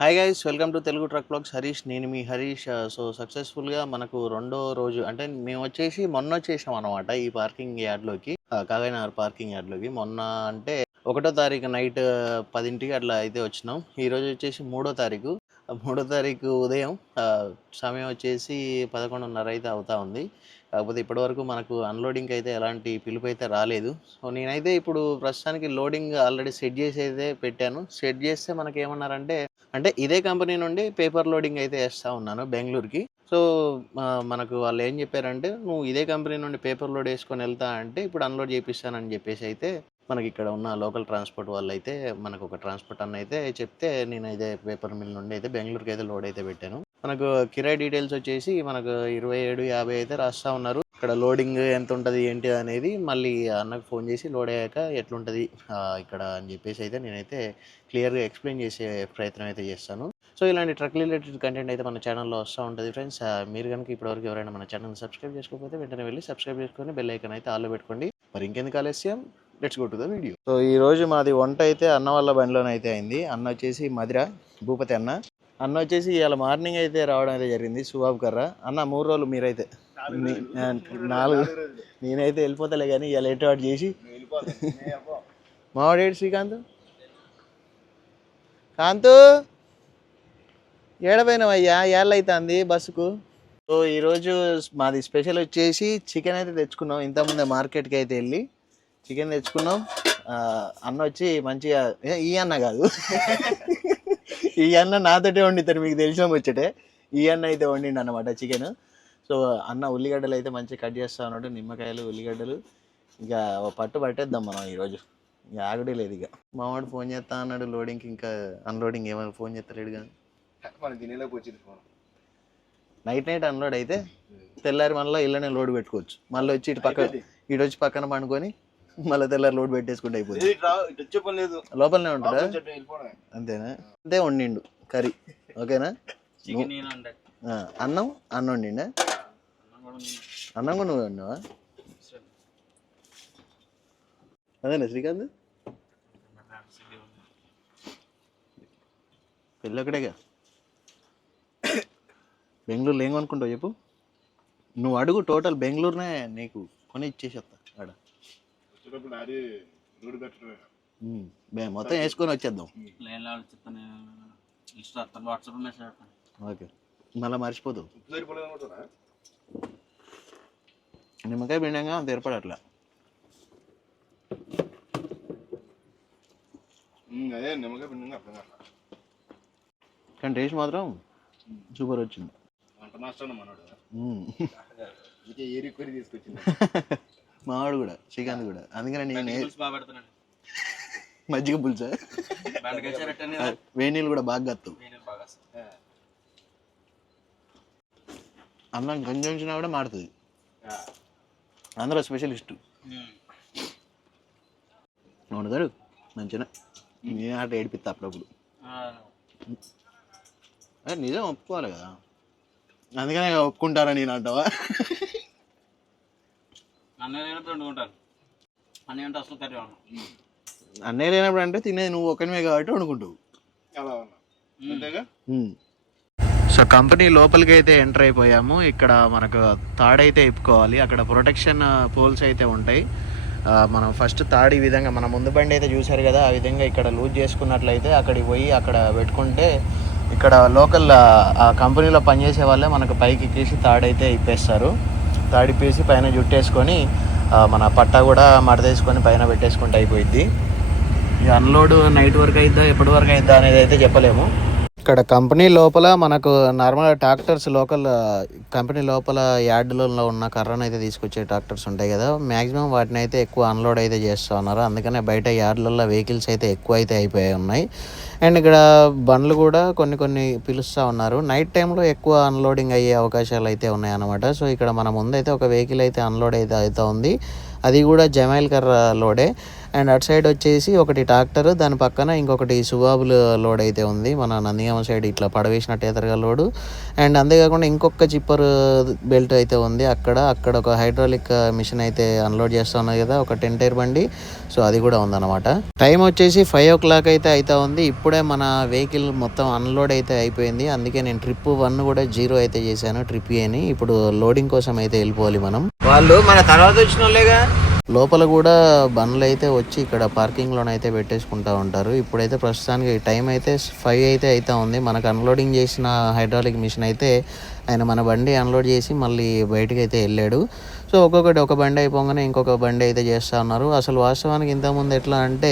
Hi guys welcome to Telugu truck blogs Harish నేను మీ Harish so సక్సెస్ఫుల్గా మనకు రెండో రోజు అంటే మేము వచ్చేసి మొన్న వచ్చేసాం అనమాట ఈ పార్కింగ్ యార్డ్లోకి కాగైనగర్ పార్కింగ్ యార్డ్లోకి మొన్న అంటే ఒకటో తారీఖు నైట్ uh, పదింటికి అట్లా అయితే వచ్చినాం. ఈ రోజు వచ్చేసి మూడో తారీఖు. మూడో తారీఖు ఉదయం సమయం వచ్చేసి పదకొండున్నర అయితే అవుతా ఉంది. కాకపోతే ఇప్పటివరకు మనకు అన్లోడింగ్ అయితే ఎలాంటి పిలుపు అయితే రాలేదు. సో నేనైతే ఇప్పుడు ప్రస్తుతానికి లోడింగ్ ఆల్రెడీ సెట్ చేసి అయితే పెట్టాను. సెట్ చేస్తే మనకి ఏమన్నారంటే అంటే ఇదే కంపెనీ నుండి పేపర్ లోడింగ్ అయితే వేస్తూ ఉన్నాను బెంగళూరుకి. సో మనకు వాళ్ళు ఏం చెప్పారంటే నువ్వు ఇదే కంపెనీ నుండి పేపర్ లోడ్ వేసుకొని వెళ్తా అంటే ఇప్పుడు అన్లోడ్ చేపిస్తానని చెప్పేసి అయితే మనకి ఇక్కడ ఉన్న లోకల్ ట్రాన్స్పోర్ట్ వాళ్ళు అయితే మనకు ఒక ట్రాన్స్పోర్ట్ అన్న అయితే చెప్తే అయితే పేపర్ మిల్ నుండి అయితే బెంగళూరుకి అయితే లోడ్ అయితే పెట్టాను. మనకు కిరాయి డీటెయిల్స్ వచ్చేసి మనకు ఇరవై ఏడు యాభై అయితే రాస్తా ఉన్నారు. ఇక్కడ లోడింగ్ ఎంత ఉంటుంది ఏంటి అనేది మళ్ళీ అన్నకు ఫోన్ చేసి లోడ్ అయ్యాక ఎట్లుంటుంది ఇక్కడ అని చెప్పేసి అయితే నేనైతే క్లియర్గా ఎక్స్ప్లెయిన్ చేసే ప్రయత్నం అయితే చేస్తాను. సో ఇలాంటి ట్రక్ రిలేటెడ్ కంటెంట్ అయితే మన ఛానల్లో వస్తూ ఉంటుంది ఫ్రెండ్స్. మీరు కనుక ఇప్పటివరకు ఎవరైనా మన ఛానల్ సబ్స్క్రైబ్ చేసుకోకపోతే వెంటనే వెళ్ళి సబ్స్క్రైబ్ చేసుకొని బెల్ ఐకన్ అయితే ఆల్లో పెట్టుకోండి. మరి ఇంకెందుకు ఆలస్యం? Let's go to the video. So ఈ రోజు మాది వంట అయితే అన్న వాళ్ళ బండిలోనే అయితే అయింది. అన్న వచ్చేసి మధిర భూపతి అన్న. అన్న వచ్చేసి ఇవాళ మార్నింగ్ అయితే రావడం అయితే జరిగింది సుబాబ్ కర్ర. అన్న మూడు రోజులు మీరైతే. నాలుగు నేనైతే వెళ్ళిపోతలే కానీ ఇలా లేట్ వాడు చేసి మావాడేడు శ్రీకాంత్? కాంతు? ఏడపోయినావయ్యా ఏళ్ళు అవుతుంది బస్సుకు? సో ఈరోజు మాది స్పెషల్ వచ్చేసి చికెన్ అయితే తెచ్చుకున్నాం. ఇంతకుముందే మార్కెట్కి అయితే వెళ్ళి చికెన్ తెచ్చుకున్నాం. అన్న వచ్చి మంచిగా ఏ, ఈ అన్న కాదు. ఈ అన్న నాతోటే వండితారు మీకు తెలిసిన వచ్చేటే ఈ అన్న అయితే వండిండు అనమాట చికెన్. సో అన్న ఉల్లిగడ్డలు అయితే మంచిగా కట్ చేస్తా ఉన్నాడు. నిమ్మకాయలు ఉల్లిగడ్డలు. ఇక ఓ పట్టు పట్టేద్దాం మనం ఈరోజు. ఇక ఆగడే లేదు ఇక. మావాడు ఫోన్ చేస్తా అన్నాడు. లోడింగ్కి ఇంకా అన్లోడింగ్ ఏమైనా ఫోన్ చేస్తలేడు కానీ. మనం తినేలోకి వచ్చింది ఫోన్. నైట్ నైట్ అన్లోడ్ అయితే తెల్లారి మళ్ళీ ఇళ్ళనే లోడ్ పెట్టుకోవచ్చు. మళ్ళీ వచ్చి ఇటు పక్క ఇటు వచ్చి పక్కన పండుకొని మళ్ళీ తెల్లారి లోడ్ పెట్టేసుకుంటే అయిపోతుంది. లోపలనే వెళ్ళిపోవడమే. అంతేనా? అంతే వండిండు కర్రీ. ఓకేనా? చికెన్ నేను అంటే ఆ, అన్నం అన్నం వండిండా? అన్నం కూడా నువ్వు వండినావా అదేనా శ్రీకాంత్? పెళ్ళి ఒకటేగా బెంగళూరులో ఏం కొనుక్కుంటావు చెప్పు. నువ్వు అడుగు టోటల్ బెంగళూరునే నీకు కొని ఇచ్చేసేస్తా ఆడ. మొత్తం వేసుకొని వచ్చేద్దాం. ఓకే. మళ్ళీ మర్చిపోతావు. అనుకుంటున్నా నిమ్మకాయ పిండంగా అంత ఏర్పడట్లా. అదే నిమ్మకాయ పిండి అర్థం కాదు కానీ టేస్ట్ మాత్రం సూపర్ వచ్చింది. వంట మాస్టర్ అన్న మనోడు ఉమ్. ఇంకే ఏరి కొరి తీసుకొచ్చింది మావాడు కూడా శ్రీకాంత్ కూడా. అందుకని నేను మజ్జిగ పులుసా? నీళ్ళు కూడా బాగా గత్తు. అన్నం కొంచెం కూడా మాడుతుంది. ఆ, అందులో స్పెషలిస్ట్. ఉమ్. వండుతాడు మంచిగా నేను ఆట ఏడిపిస్తా అప్పుడప్పుడు. ఆ, అదే నిజం ఒప్పుకోవాలి కదా. అందుకనే ఒప్పుకుంటారా నేను అంటావా? అన్నయ్య లేనప్పుడు అంటే తినేది నువ్వు ఒక్కనివే కాబట్టి వండుకుంటావు. అలా ఉన్నా. అంతేగా? సో కంపెనీ లోపలికి అయితే ఎంటర్ అయిపోయాము. ఇక్కడ మనకు తాడైతే ఇప్పుకోవాలి. అక్కడ ప్రొటెక్షన్ పోల్స్ uh, అయితే ఉంటాయి. Uh, మనం ఫస్ట్ తాడు ఈ విధంగా మన ముందు బండి అయితే చూశారు కదా ఆ విధంగా ఇక్కడ లూజ్ చేసుకున్నట్లయితే అక్కడికి పోయి అక్కడ పెట్టుకుంటే ఇక్కడ లోకల్ uh, ఆ కంపెనీలో పనిచేసే వాళ్ళే మనకు పైకి ఎక్కేసి తాడైతే ఇప్పేస్తారు. తాడిప్పేసి పైన జుట్టేసుకొని మన పట్టా కూడా మడతేసుకొని పైన పెట్టేసుకుంటే అయిపోయింది ఈ అన్లోడ్ నైట్ వరకు అయిద్దా ఎప్పటి వరకు అయిద్దా అనేది అయితే చెప్పలేము. ఇక్కడ కంపెనీ లోపల మనకు నార్మల్ ట్రాక్టర్స్ లోకల్ కంపెనీ లోపల యార్డులలో ఉన్న కర్రను అయితే తీసుకొచ్చే ట్రాక్టర్స్ ఉంటాయి కదా. మ్యాక్సిమం వాటిని అయితే ఎక్కువ అన్లోడ్ అయితే చేస్తూ ఉన్నారు. అందుకనే బయట యార్డులలో వెహికల్స్ అయితే ఎక్కువ అయితే అయిపోయి ఉన్నాయి. అండ్ ఇక్కడ బండ్లు కూడా కొన్ని కొన్ని పిలుస్తూ ఉన్నారు. నైట్ టైంలో ఎక్కువ అన్లోడింగ్ అయ్యే అవకాశాలు అయితే ఉన్నాయన్నమాట. సో ఇక్కడ మన ముందైతే ఒక వెహికల్ అయితే అన్లోడ్ అయితే అవుతా ఉంది. అది కూడా జమైల్ కర్ర లోడే అండ్ అటు సైడ్ వచ్చేసి ఒకటి ట్రాక్టర్ దాని పక్కన ఇంకొకటి సుబాబులు లోడ్ అయితే ఉంది. మన నందిగామ సైడ్ ఇట్లా పడవేసినట్టు ఎదురుగా లోడు అండ్ అంతేకాకుండా ఇంకొక చిప్పర్ బెల్ట్ అయితే ఉంది అక్కడ. అక్కడ ఒక హైడ్రాలిక్ మిషన్ అయితే అన్లోడ్ చేస్తా ఉన్నది కదా ఒక టెన్ టైర్ బండి. సో అది కూడా ఉందన్నమాట. టైం వచ్చేసి ఫైవ్ ఓ క్లాక్ అయితే అవుతా ఉంది. ఇప్పుడు మన వెహికల్ మొత్తం అన్లోడ్ అయితే అయిపోయింది. అందుకే నేను ట్రిప్ వన్ కూడా జీరో అయితే చేశాను ట్రిప్ అని ఇప్పుడు లోడింగ్ కోసం అయితే వెళ్ళిపోవాలి మనం. వాళ్ళు మన తర్వాత వచ్చిన వాళ్ళేగా? లోపల కూడా బండ్లు అయితే వచ్చి ఇక్కడ పార్కింగ్ లోనైతే పెట్టేసుకుంటా ఉంటారు. ఇప్పుడైతే ప్రస్తుతానికి టైం అయితే ఫైవ్ అయితే అయితే ఉంది. మనకు అన్లోడింగ్ చేసిన హైడ్రాలిక్ మిషన్ అయితే ఆయన మన బండి అన్లోడ్ చేసి మళ్ళీ బయటకు అయితే వెళ్ళాడు. సో ఒక్కొక్కటి ఒక బండి అయిపోగానే ఇంకొక బండి అయితే చేస్తూ ఉన్నారు. అసలు వాస్తవానికి ఇంతకుముందు ఎట్లా అంటే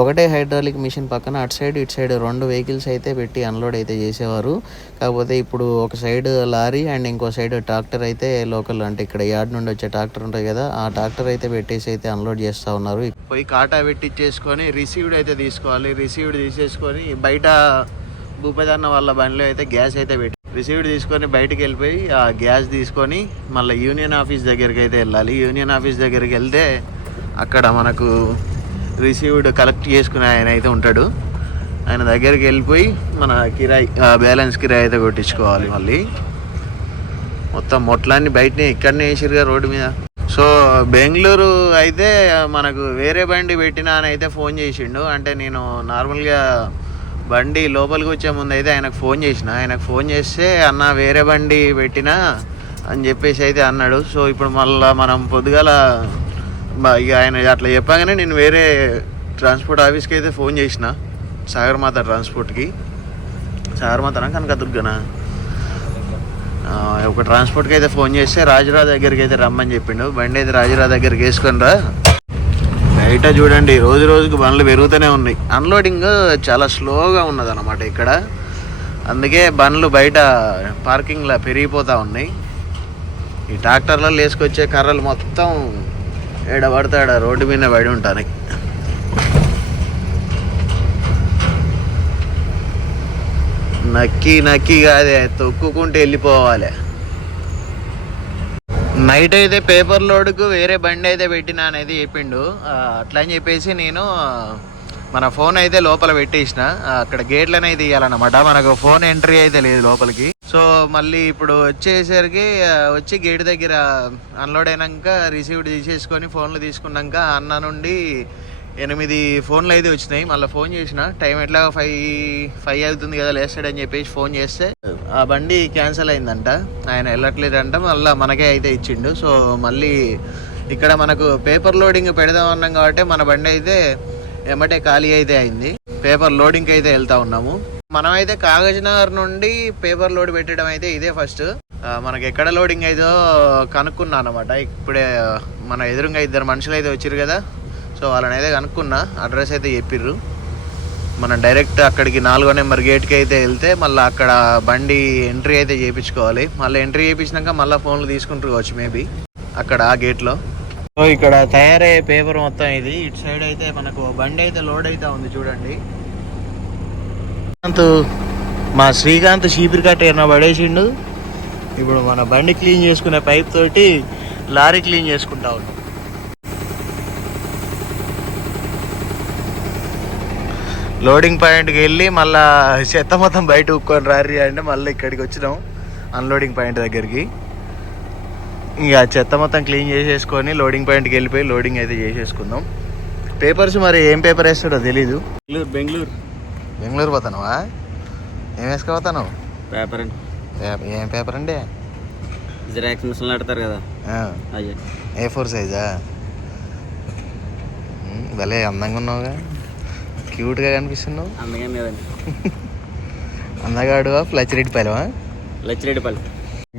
ఒకటే హైడ్రాలిక్ మిషన్ పక్కన అటు సైడ్ ఇటు సైడ్ రెండు వెహికల్స్ అయితే పెట్టి అన్లోడ్ అయితే చేసేవారు. కాకపోతే ఇప్పుడు ఒక సైడ్ లారీ అండ్ ఇంకో సైడ్ ట్రాక్టర్ అయితే లోకల్ అంటే ఇక్కడ యార్డ్ నుండి వచ్చే ట్రాక్టర్ ఉంటుంది కదా ఆ ట్రాక్టర్ అయితే పెట్టేసి అయితే అన్లోడ్ చేస్తూ ఉన్నారు. పోయి కాటా పెట్టించేసుకొని రిసీవ్డ్ అయితే తీసుకోవాలి. రిసీవ్డ్ తీసేసుకొని బయట భూపదన్న వాళ్ళ బండిలో అయితే గ్యాస్ అయితే పెట్టి రిసీవ్డ్ తీసుకొని బయటికి వెళ్ళిపోయి ఆ గ్యాస్ తీసుకొని మళ్ళీ యూనియన్ ఆఫీస్ దగ్గరికి అయితే వెళ్ళాలి. యూనియన్ ఆఫీస్ దగ్గరికి వెళ్తే అక్కడ మనకు రిసీవ్డ్ కలెక్ట్ చేసుకునే ఆయన అయితే ఉంటాడు. ఆయన దగ్గరికి వెళ్ళిపోయి మన కిరాయి బ్యాలెన్స్ కిరాయి అయితే కొట్టించుకోవాలి మళ్ళీ. మొత్తం మొట్లాన్ని బయటనే ఇక్కడనే వేసిరుగా రోడ్డు మీద. సో బెంగళూరు అయితే మనకు వేరే బండి పెట్టినా అని అయితే ఫోన్ చేసిండు. అంటే నేను నార్మల్గా బండి లోపలికి వచ్చే ముందు అయితే ఆయనకు ఫోన్ చేసిన. ఆయనకు ఫోన్ చేస్తే అన్న వేరే బండి పెట్టినా? అని చెప్పేసి అయితే అన్నాడు. సో ఇప్పుడు మళ్ళీ మనం పొద్దుగాల ఇక ఆయన అట్లా చెప్పగానే నేను వేరే ట్రాన్స్పోర్ట్ ఆఫీస్కి అయితే ఫోన్ చేసిన. సాగర్మాత ట్రాన్స్పోర్ట్కి. సాగర్మాతనా కనకదుర్గనా? ఆ, ఒక ట్రాన్స్పోర్ట్కి అయితే ఫోన్ చేస్తే రాజురా దగ్గరికి అయితే రమ్మని చెప్పిండు. బండి అయితే రాజురా దగ్గరికి వేసుకొని రా. బయట చూడండి రోజు రోజుకు బండ్లు పెరుగుతూనే ఉన్నాయి. అన్లోడింగ్ చాలా స్లోగా ఉన్నది అనమాట ఇక్కడ. అందుకే బండ్లు బయట పార్కింగ్లో పెరిగిపోతూ ఉన్నాయి. ఈ ట్రాక్టర్లలో వేసుకొచ్చే కర్రలు మొత్తం ఏడ రోడ్డు మీద పడి ఉంటాను. నక్కి నక్కి కాదే తొక్కుకుంటూ వెళ్ళిపోవాలి. నైట్ అయితే పేపర్ లోడ్కు వేరే బండి అయితే పెట్టినా అనేది చెప్పిండు. అట్లా అని చెప్పేసి నేను మన ఫోన్ అయితే లోపల పెట్టేసిన. అక్కడ గేట్లనే తీయాలన్నమాట. మనకు ఫోన్ ఎంట్రీ అయితే లేదు లోపలికి. సో మళ్ళీ ఇప్పుడు వచ్చేసరికి వచ్చి గేట్ దగ్గర అన్లోడ్ అయినాక రిసీవ్డ్ తీసేసుకొని ఫోన్లు తీసుకున్నాక అన్న నుండి ఎనిమిది ఫోన్లు అయితే వచ్చినాయి. మళ్ళీ ఫోన్ చేసిన టైం ఎట్లా? ఫైవ్ ఫైవ్ అవుతుంది కదా లేస్తాడని చెప్పేసి ఫోన్ చేస్తే ఆ బండి క్యాన్సిల్ అయిందంట. ఆయన వెళ్ళట్లేదంట. మళ్ళీ మనకే అయితే ఇచ్చిండు. సో మళ్ళీ ఇక్కడ మనకు పేపర్ లోడింగ్ పెడదాం అన్నాం కాబట్టి మన బండి అయితే ఎమ్మటే ఖాళీ అయితే అయింది. పేపర్ లోడింగ్ అయితే వెళ్తా ఉన్నాము. మనమైతే కాగజ్నగర్ నుండి పేపర్ లోడ్ పెట్టడం అయితే ఇదే ఫస్ట్. మనకి ఎక్కడ లోడింగ్ అయిందో కనుక్కున్నా అనమాట ఇప్పుడే మన ఎదురుగా ఇద్దరు మనుషులు అయితే వచ్చారు కదా. సో వాళ్ళని అయితే కనుక్కున్నా అడ్రస్ అయితే చెప్పిర్రు. మనం డైరెక్ట్ అక్కడికి నాలుగో నెంబర్ గేట్కి అయితే వెళ్తే మళ్ళీ అక్కడ బండి ఎంట్రీ అయితే చేయించుకోవాలి మళ్ళీ ఎంట్రీ చేయించినాక మళ్ళీ ఫోన్లు తీసుకుంటారు కావచ్చు మేబీ. అక్కడ ఆ గేట్లో. సో ఇక్కడ తయారయ్యే పేపర్ మొత్తం ఇది. ఇటు సైడ్ అయితే మనకు బండి అయితే లోడ్ అయితే ఉంది చూడండి. మా శ్రీకాంత్ చీపిరి కట్ట ఏమైనా పడేసిండు? ఇప్పుడు మన బండి క్లీన్ చేసుకునే పైప్ తోటి లారీ క్లీన్ చేసుకుంటా ఉన్నాం. లోడింగ్ పాయింట్కి వెళ్ళి మళ్ళా చెత్త మొత్తం బయట ఉక్కొని రారి అంటే మళ్ళీ ఇక్కడికి వచ్చినాం అన్లోడింగ్ పాయింట్ దగ్గరికి. ఇంకా చెత్త మొత్తం క్లీన్ చేసేసుకొని లోడింగ్ పాయింట్కి వెళ్ళిపోయి లోడింగ్ అయితే చేసేసుకుందాం. పేపర్స్ మరి ఏం పేపర్ వేస్తాడో తెలీదు. బెంగళూరు బెంగళూరు. బెంగళూరు పోతానువా? ఏం వేసుకోపోతాను పేపర్ అండి. ఏం పేపర్ అండి? జిరాక్స్ మిషన్లు ఆడతారు కదా. అయ్యే. ఏ ఫోర్ సైజా భలే అందంగా ఉన్నావుగా. క్యూట్గా కనిపిస్తున్నావు. అందుకే లేదండి అందగాడువా? ప్లచరెడ్డి పైలవా లచ్చిరెడ్డిపల్లి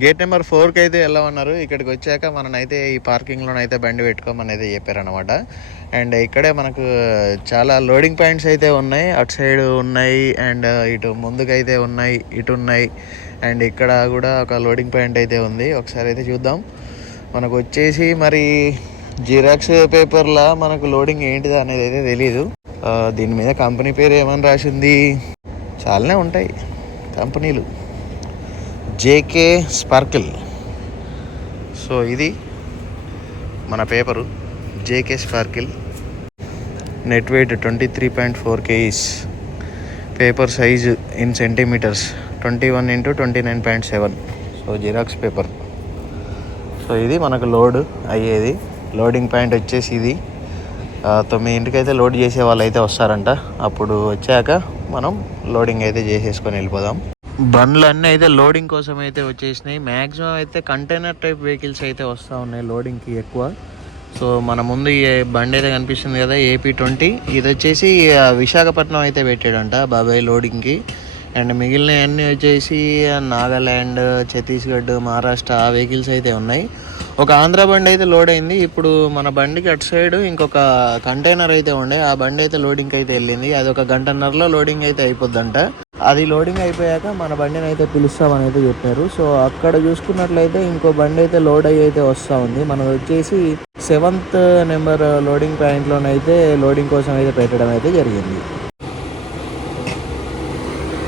గేట్ నెంబర్ ఫోర్కి అయితే వెళ్ళమన్నారు ఇక్కడికి వచ్చాక మననైతే ఈ పార్కింగ్లోనైతే బండి పెట్టుకోమని అయితే చెప్పారనమాట అండ్ ఇక్కడే మనకు చాలా లోడింగ్ పాయింట్స్ అయితే ఉన్నాయి. అటు సైడ్ ఉన్నాయి. అండ్ ఇటు ముందుకైతే ఉన్నాయి. ఇటు ఉన్నాయి. అండ్ ఇక్కడ కూడా ఒక లోడింగ్ పాయింట్ అయితే ఉంది. ఒకసారి అయితే చూద్దాం. మనకు వచ్చేసి మరి జిరాక్స్ పేపర్లా మనకు లోడింగ్ ఏంటిది అనేది అయితే తెలియదు దీని మీద కంపెనీ పేరు ఏమని రాసింది? చాలానే ఉంటాయి కంపెనీలు. JK sprinkle. సో ఇది మన paper. JK sparkle. Net weight twenty three point four kgs paper size in centimetres twenty one into twenty nine point seven. So Xerox paper. So ఇది మనకు లోడ్ అయ్యేది. లోడింగ్ పాయింట్ వచ్చేసి ఇది. తొమ్మిదింటికి అయితే load చేసే వాళ్ళు అయితే వస్తారంట. అప్పుడు వచ్చాక మనం లోడింగ్ అయితే చేసేసుకొని వెళ్ళిపోదాం. బండ్లు అన్నీ అయితే లోడింగ్ కోసం అయితే వచ్చేసినాయి. మ్యాక్సిమం అయితే కంటైనర్ టైప్ వెహికల్స్ అయితే వస్తూ ఉన్నాయి లోడింగ్కి ఎక్కువ. సో మన ముందు ఈ బండి అయితే కనిపిస్తుంది కదా ఏపీ ట్వంటీ. ఇది వచ్చేసి విశాఖపట్నం అయితే పెట్టాడంట బాబాయ్ లోడింగ్కి. అండ్ మిగిలిన అన్నీ వచ్చేసి నాగాల్యాండ్ ఛత్తీస్గఢ్ మహారాష్ట్ర ఆ వెహికల్స్ అయితే ఉన్నాయి. ఒక ఆంధ్ర బండి అయితే లోడ్ అయింది ఇప్పుడు మన బండికి అటు సైడ్ ఇంకొక కంటైనర్ అయితే ఉండే. ఆ బండి అయితే లోడింగ్ అయితే వెళ్ళింది. అది ఒక గంటన్నరలో లోడింగ్ అయితే అయిపోద్దంట. అది లోడింగ్ అయిపోయాక మన బండిని అయితే పిలుస్తామని అయితే చెప్పారు. సో అక్కడ చూసుకున్నట్లయితే ఇంకో బండి అయితే లోడ్ అయ్యి అయితే వస్తూ ఉంది. మనది వచ్చేసి సెవెంత్ నెంబర్ లోడింగ్ పాయింట్లోనైతే లోడింగ్ కోసం అయితే పెట్టడం అయితే జరిగింది.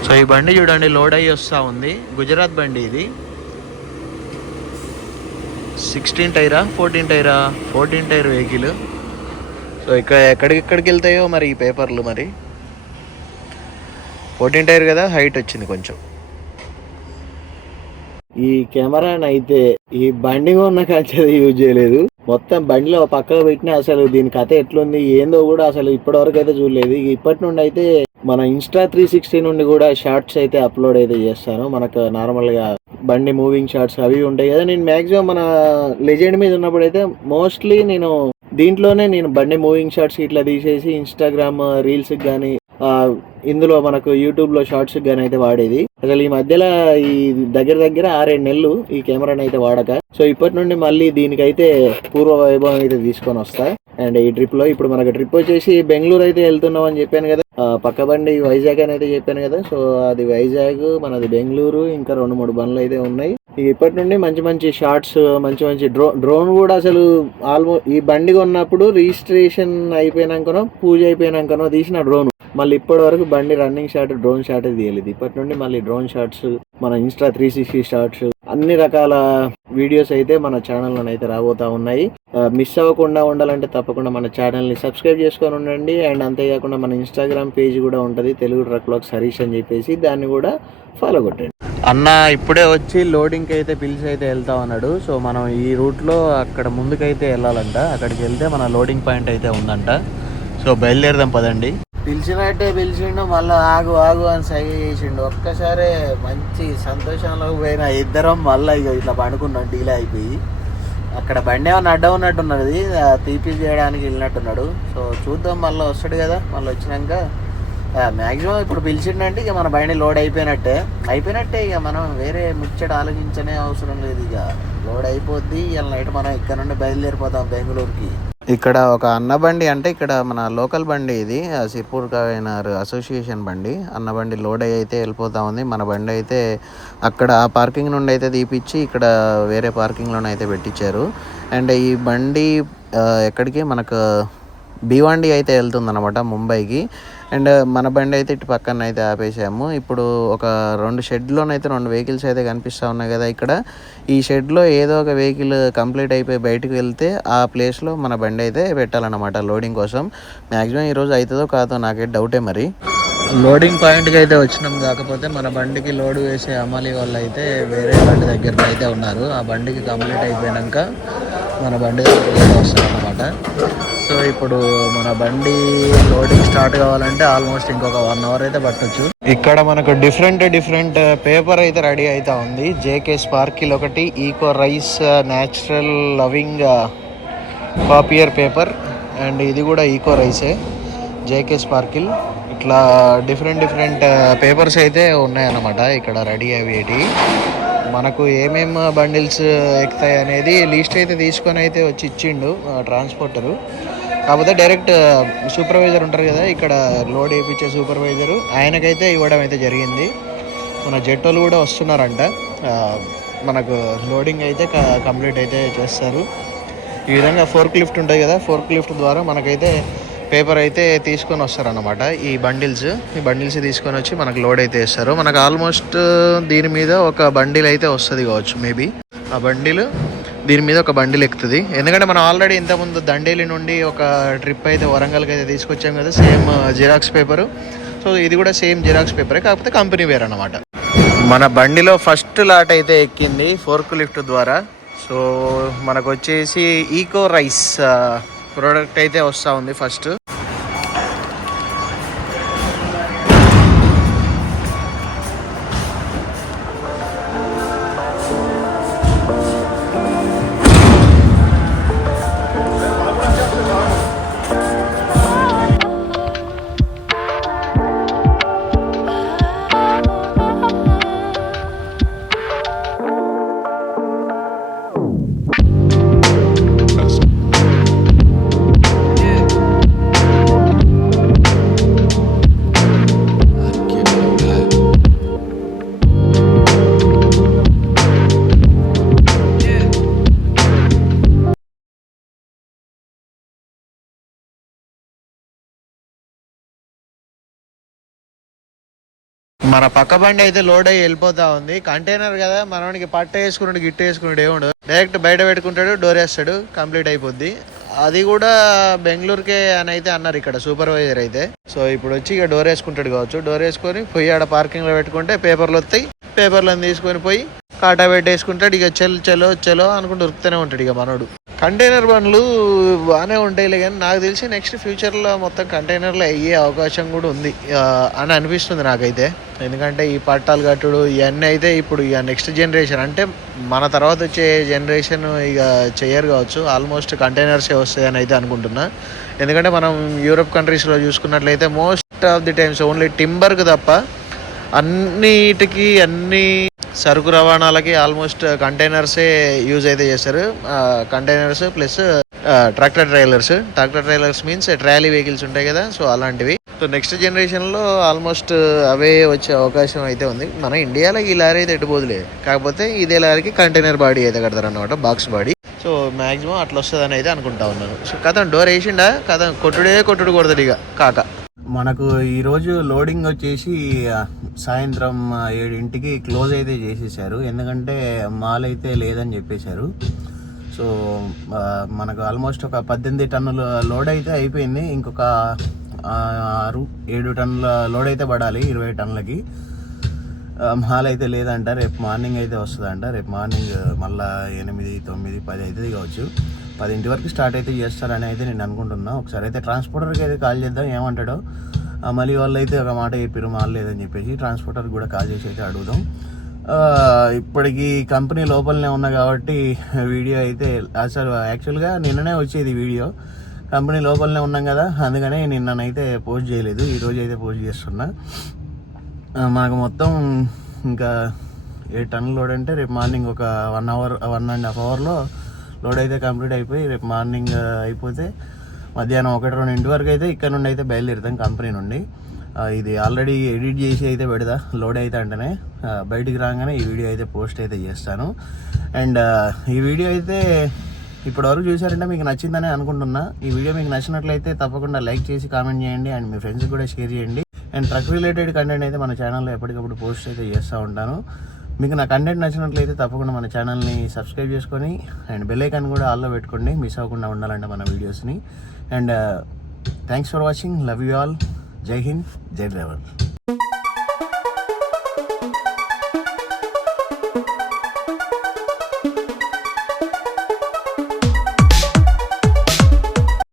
సో ఈ బండి చూడండి లోడ్ అయ్యి వస్తూ ఉంది. గుజరాత్ బండి ఇది. సిక్స్టీన్ టైరా? Fourteen టైరా? Fourteen tyre vehicle. So ఇక్కడ ఎక్కడికెక్కడికి వెళ్తాయో మరి ఈ పేపర్లు మరి. ఫోర్టీన్ టైర్ కదా హైట్ వచ్చింది కొంచెం. ఈ కెమెరాని అయితే ఈ బండి ఉన్న కంచెది యూజ్ చేయలేదు. మొత్తం బండిలో పక్కకు పెట్టినా అసలు దీని కథ ఎట్లుంది ఏందో కూడా అసలు ఇప్పటి వరకు అయితే చూడలేదు. ఇప్పటి నుండి అయితే మన ఇన్స్టా త్రీ సిక్స్టీ నుండి కూడా షార్ట్స్ అయితే అప్లోడ్ అయితే చేస్తాను. మనకు నార్మల్గా బండి మూవింగ్ షార్ట్స్ అవి ఉంటాయి కదా. నేను మ్యాక్సిమం మన లెజెండ్ మీద ఉన్నప్పుడు అయితే మోస్ట్లీ నేను దీంట్లోనే నేను బండి మూవింగ్ షార్ట్స్ ఇట్లా తీసేసి ఇన్స్టాగ్రామ్ రీల్స్ కానీ ఇందులో మనకు యూట్యూబ్లో షార్ట్స్కి షార్ట్స్ అయితే వాడేది. అసలు ఈ మధ్యలో ఈ దగ్గర దగ్గర ఆరేడు నెలలు ఈ కెమెరాని అయితే వాడక. సో ఇప్పటి నుండి మళ్ళీ దీనికైతే పూర్వ వైభవం అయితే తీసుకొని వస్తా. అండ్ ఈ ట్రిప్లో ఇప్పుడు మనకు ట్రిప్ వచ్చేసి బెంగళూరు అయితే వెళ్తున్నాం అని చెప్పాను కదా. పక్క బండి వైజాగ్ అని అయితే చెప్పాను కదా. సో అది వైజాగ్ మనది బెంగళూరు ఇంకా రెండు మూడు బండ్లు అయితే ఉన్నాయి. ఇప్పటి నుండి మంచి మంచి షార్ట్స్ మంచి మంచి డ్రో డ్రోన్ కూడా అసలు ఆల్మోస్ట్ ఈ బండి కొన్నప్పుడు రిజిస్ట్రేషన్ అయిపోయినాకనో పూజ అయిపోయినాకనో తీసిన డ్రోన్ మళ్ళీ ఇప్పటి వరకు బండి రన్నింగ్ షాట్ డ్రోన్ షాట్ తీయలేదు. ఇప్పటి నుండి మళ్ళీ డ్రోన్ షాట్స్ మన ఇన్స్టా త్రీ సిక్స్టీ షాట్స్ అన్ని రకాల వీడియోస్ అయితే మన ఛానల్లో అయితే రాబోతా ఉన్నాయి. మిస్ అవ్వకుండా ఉండాలంటే తప్పకుండా మన ఛానల్ని సబ్స్క్రైబ్ చేసుకొని ఉండండి. అండ్ అంతేకాకుండా మన ఇన్స్టాగ్రామ్ పేజ్ కూడా ఉంటుంది. తెలుగు ట్రక్ బ్లాగ్స్ హరీష్ అని చెప్పేసి దాన్ని కూడా ఫాలో కొట్టండి. అన్న ఇప్పుడే వచ్చి లోడింగ్కి అయితే పిలిచి అయితే వెళ్తా ఉన్నాడు. సో మనం ఈ రూట్లో అక్కడ ముందుకైతే వెళ్ళాలంట. అక్కడికి వెళ్తే మన లోడింగ్ పాయింట్ అయితే ఉందంట. సో బయలుదేరదాం పదండి. పిలిచినట్టే పిలిచిండు మళ్ళీ ఆగు ఆగు అని సైగ చేసిండు. ఒక్కసారే మంచి సంతోషంలోకి పోయిన ఇద్దరం మళ్ళీ ఇక ఇట్లా పండుకున్నాం డీలే అయిపోయి. అక్కడ బండి ఏమన్నా అడ్డ ఉన్నట్టున్నది తీపి చేయడానికి వెళ్ళినట్టున్నాడు. సో చూద్దాం మళ్ళీ వస్తాడు కదా మళ్ళీ వచ్చినాక. మ్యాక్సిమం ఇప్పుడు పిలిచిండంటే ఇక మన బండి లోడ్ అయిపోయినట్టే. అయిపోయినట్టే ఇక మనం వేరే ముచ్చట ఆలోచించనే అవసరం లేదు ఇక. లోడ్ అయిపోద్ది ఇలా నైట్ మనం ఇక్కడ నుండి బయలుదేరిపోతాం బెంగళూరుకి. ఇక్కడ ఒక అన్న బండి అంటే ఇక్కడ మన లోకల్ బండి ఇది ఆ సిర్పూర్ కవైనార్ అసోసియేషన్ బండి. అన్న బండి లోడ్ అయ్యి అయితే వెళ్ళిపోతా ఉంది. మన బండి అయితే అక్కడ ఆ పార్కింగ్ నుండి అయితే తీపిచ్చి ఇక్కడ వేరే పార్కింగ్లోనే అయితే పెట్టించారు అండ్ ఈ బండి ఎక్కడికి? మనకు భివండి అయితే వెళ్తుందన్నమాట ముంబైకి. అండ్ మన బండి అయితే ఇటు పక్కన అయితే ఆపేసాము. ఇప్పుడు ఒక రెండు షెడ్లోనైతే రెండు వెహికల్స్ అయితే కనిపిస్తూ ఉన్నాయి కదా ఇక్కడ. ఈ షెడ్లో ఏదో ఒక వెహికల్ కంప్లీట్ అయిపోయి బయటకు వెళ్తే ఆ ప్లేస్లో మన బండి అయితే పెట్టాలన్నమాట లోడింగ్ కోసం. మ్యాక్సిమం ఈరోజు అవుతుందో కాదో నాకే డౌటే మరి. లోడింగ్ పాయింట్కి అయితే వచ్చినాం. కాకపోతే మన బండికి లోడ్ వేసే అమలి వాళ్ళు అయితే వేరే బండి దగ్గర అయితే ఉన్నారు. ఆ బండికి కంప్లీట్ అయిపోయాక మన బండి వస్తుంది అనమాట సో ఇప్పుడు మన బండి లోడింగ్ స్టార్ట్ కావాలంటే ఆల్మోస్ట్ ఇంకొక వన్ అవర్ అయితే పట్టొచ్చు. ఇక్కడ మనకు డిఫరెంట్ డిఫరెంట్ పేపర్ అయితే రెడీ అవుతా ఉంది. జేకే స్పార్కిల్ ఒకటి eco rise natural loving copier paper and ఇది కూడా ఈకో రైసే జేకే స్పార్కిల్. ఇట్లా డిఫరెంట్ డిఫరెంట్ పేపర్స్ అయితే ఉన్నాయన్నమాట. ఇక్కడ రెడీ అయ్యేటి మనకు ఏమేం బండిల్స్ ఎక్కుతాయి అనేది లిస్ట్ అయితే తీసుకొని అయితే వచ్చి ఇచ్చిండు ట్రాన్స్పోర్టరు కాకపోతే డైరెక్ట్ సూపర్వైజర్ ఉంటారు కదా ఇక్కడ లోడ్ వేయించే సూపర్వైజరు ఆయనకైతే ఇవ్వడం అయితే జరిగింది. మన జెట్టోలు కూడా వస్తున్నారంట. మనకు లోడింగ్ అయితే కంప్లీట్ అయితే చేస్తారు. ఈ విధంగా ఫోర్క్ లిఫ్ట్ ఉంటాయి కదా ఫోర్క్ లిఫ్ట్ ద్వారా మనకైతే పేపర్ అయితే తీసుకొని వస్తారన్నమాట. ఈ బండిల్స్ ఈ బండిల్స్ తీసుకొని వచ్చి మనకు లోడ్ అయితే వేస్తారు మనకు ఆల్మోస్ట్ దీని మీద ఒక బండిల్ అయితే వస్తుంది కావచ్చు మేబీ. ఆ బండిల్ దీని మీద ఒక బండిలు ఎక్కుతుంది. ఎందుకంటే మనం ఆల్రెడీ ఇంతకుముందు దండేలి నుండి ఒక ట్రిప్ అయితే వరంగల్కి అయితే తీసుకొచ్చాం కదా సేమ్ జిరాక్స్ పేపరు. సో ఇది కూడా సేమ్ జిరాక్స్ పేపరే కాకపోతే కంపెనీ వేర్ అనమాట మన బండిలో ఫస్ట్ లాట్ అయితే ఎక్కింది ఫోర్క్ లిఫ్ట్ ద్వారా. సో మనకు వచ్చేసి ఈకో రైస్ ప్రోడక్ట్ అయితే వస్తూ ఉంది ఫస్ట్. మన పక్క బండి అయితే లోడ్ అయ్యి వెళ్ళిపోతా ఉంది. కంటైనర్ కదా మనవానికి పట్ట వేసుకున్నాడు గిట్ట వేసుకున్నాడు ఏముండదు. డైరెక్ట్ బయట పెట్టుకుంటాడు డోర్ వేస్తాడు కంప్లీట్ అయిపోద్ది. అది కూడా బెంగళూరుకే అని అయితే అన్నారు ఇక్కడ సూపర్వైజర్ అయితే. సో ఇప్పుడు వచ్చి ఇక డోర్ వేసుకుంటాడు కావచ్చు. డోర్ వేసుకొని పోయి ఆడ పార్కింగ్లో పెట్టుకుంటే పేపర్లు వస్తాయి. పేపర్లను తీసుకొని పోయి కాటా పెట్టేసుకుంటాడు ఇక చెల్ చలో చలో అనుకుంటూ దొరుకుతూనే ఉంటాడు ఇక మనోడు. కంటైనర్ బండ్లు బాగానే ఉంటాయిలే కానీ నాకు తెలిసి నెక్స్ట్ ఫ్యూచర్లో మొత్తం కంటైనర్లు అయ్యే అవకాశం కూడా ఉంది. అని అనిపిస్తుంది నాకైతే. ఎందుకంటే ఈ పట్టాలు కట్టుడు ఇవన్నీ అయితే ఇప్పుడు ఇక నెక్స్ట్ జనరేషన్ అంటే మన తర్వాత వచ్చే జనరేషన్ ఇక చేయరు కావచ్చు. ఆల్మోస్ట్ కంటైనర్సే వస్తాయని అయితే అనుకుంటున్నా. ఎందుకంటే మనం యూరప్ కంట్రీస్లో చూసుకున్నట్లయితే most of the times only టింబర్కి తప్ప అన్నిటికీ అన్ని సరుకు రవాణాలకి ఆల్మోస్ట్ కంటైనర్సే యూజ్ అయితే చేస్తారు. Containers plus tractor trailers. Tractor trailers means trolley vehicles ఉంటాయి కదా సో అలాంటివి. సో నెక్స్ట్ జనరేషన్లో ఆల్మోస్ట్ అవే వచ్చే అవకాశం అయితే ఉంది. మన ఇండియాలో ఈ లారీ అయితే ఎట్టుపోదులే కాకపోతే ఇదే లారీకి కంటైనర్ బాడీ అయితే కడతారు అనమాట బాక్స్ బాడీ. సో మాక్సిమం అట్లా వస్తుందని అయితే అనుకుంటా ఉన్నాను. సో కథ డోర్ వేసిండా? కథ కొట్టుడే కొట్టుడు కొడతాడు ఇక కాక. మనకు ఈరోజు లోడింగ్ వచ్చేసి సాయంత్రం ఏడింటికి క్లోజ్ అయితే చేసేసారు. ఎందుకంటే మాల్ అయితే లేదని చెప్పేశారు. సో మనకు ఆల్మోస్ట్ ఒక పద్దెనిమిది టన్నుల లోడ్ అయితే అయిపోయింది. ఇంకొక ఆరు ఏడు టన్నుల లోడ్ అయితే పడాలి ఇరవై టన్నులకి. మాల్ అయితే లేదంట. రేపు మార్నింగ్ అయితే వస్తుందంట. రేపు మార్నింగ్ మళ్ళీ ఎనిమిది తొమ్మిది పది అవుతుంది కావచ్చు పదింటి వరకు స్టార్ట్ అయితే చేస్తారని అయితే నేను అనుకుంటున్నా. ఒకసారి అయితే ట్రాన్స్పోర్టర్కి అయితే కాల్ చేద్దాం ఏమంటాడో. మళ్ళీ వాళ్ళు అయితే ఒక మాట చెప్పారు మారలేదని చెప్పేసి ట్రాన్స్పోర్టర్ కూడా కాల్ చేసి అయితే అడుగుదాం. ఇప్పటికి కంపెనీ లోపలనే ఉన్నా కాబట్టి వీడియో అయితే అసలు యాక్చువల్గా నిన్ననే వచ్చేది వీడియో. కంపెనీ లోపలనే ఉన్నాం కదా అందుకనే నిన్ననైతే పోస్ట్ చేయలేదు ఈరోజు అయితే పోస్ట్ చేస్తున్నా. మాకు మొత్తం ఇంకా ఏ టన్ లోడ్ అంటే రేపు మార్నింగ్ ఒక one hour one and half అవర్లో లోడ్ అయితే కంప్లీట్ అయిపోయి రేపు మార్నింగ్ అయిపోతే మధ్యాహ్నం ఒకటి రెండు ఇంటి వరకు అయితే ఇక్కడ నుండి అయితే బయలుదేరుతాం కంపెనీ నుండి. ఇది ఆల్రెడీ ఎడిట్ చేసి అయితే పెడదా లోడ్ అయితే అంటేనే బయటికి రాగానే ఈ వీడియో అయితే పోస్ట్ అయితే చేస్తాను. అండ్ ఈ వీడియో అయితే ఇప్పటివరకు చూసారంటే మీకు నచ్చిందని అనుకుంటున్నా. ఈ వీడియో మీకు నచ్చినట్లయితే తప్పకుండా లైక్ చేసి కామెంట్ చేయండి అండ్ మీ ఫ్రెండ్స్ కూడా షేర్ చేయండి. అండ్ ట్రక్ రిలేటెడ్ కంటెంట్ అయితే మన ఛానల్లో ఎప్పటికప్పుడు పోస్ట్ అయితే చేస్తూ ఉంటాను. మీకు నా కంటెంట్ నచ్చినట్లయితే తప్పకుండా మన ఛానల్ని సబ్స్క్రైబ్ చేసుకొని అండ్ బెల్ ఐకాన్ కూడా ఆల్లో పెట్టుకోండి. మిస్ అవ్వకుండా ఉండాలంటే మన వీడియోస్ని and thanks for watching love you all Jai Hind Jai driver